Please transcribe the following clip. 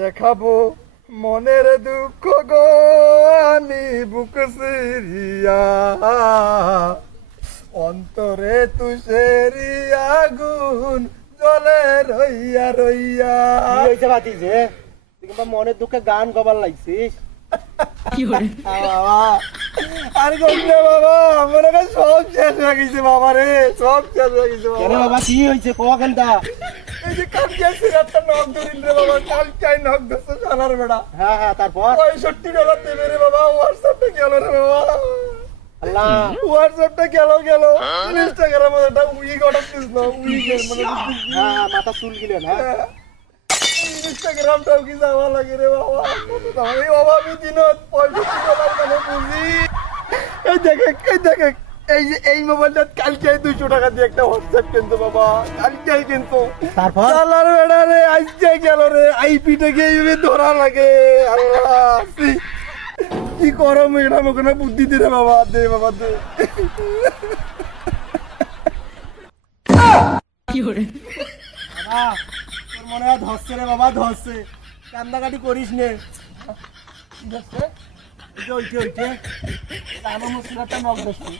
দেখাবো মনের দুঃখ গো আমি বুক সিরিয়া অন্তরে তুষেরি আগুন জ্বলে রইয়া রইয়া। কি হয়েছে বাতি যে তুই কিংবা মনের দুঃখে গান গাবার লাগছিস? বাবা আর কইলে বাবা আমার কাছে সব শেষ হয়ে গেছে বাবা রে, সব শেষ হয়ে গেছে কেন বাবা। বাবা কি হয়েছে ক কেনটা? এই যে কালকে সিরাতটা নখ ধরিন রে বাবা, কালকে নখ ধরছে শালার বেড়া। হ্যাঁ হ্যাঁ তারপর $65 দেবে রে বাবা, হোয়াটসঅ্যাপটা গেল রে বাবা, আল্লাহ হোয়াটসঅ্যাপটা গেল ইনস্টাগ্রামে একটা উইক অর্ডার দিছিল, উইকের মানে হ্যাঁ হ্যাঁ মাথা চুল গিলেন। হ্যাঁ ইনস্টাগ্রামটাও কি যাওয়া লাগে রে বাবা, এই অভাবী দিনত $65 মানে বুঝি। এই দেখে এই যে এই মোবাইলটা কালকে 200 টাকা দিয়ে একটা হোয়াটসঅ্যাপ কিনতো বাবা, কালকেই কিনতো। তারপর শালার বেড়া রে আজকে গেল রে, আইপিটাকে এইভাবে ধরা লাগে। আল্লাহ কি করো মেয়েটা আমাকে না বুদ্ধি দে রে বাবা, দে বাবা দে। বাবা তোর মনে হয় ধরছে রে বাবা, ধরছে। কান্দাকাটি করিস নে। দেখছে ওইটে আমার মুসিরাতটা নক দেখছি।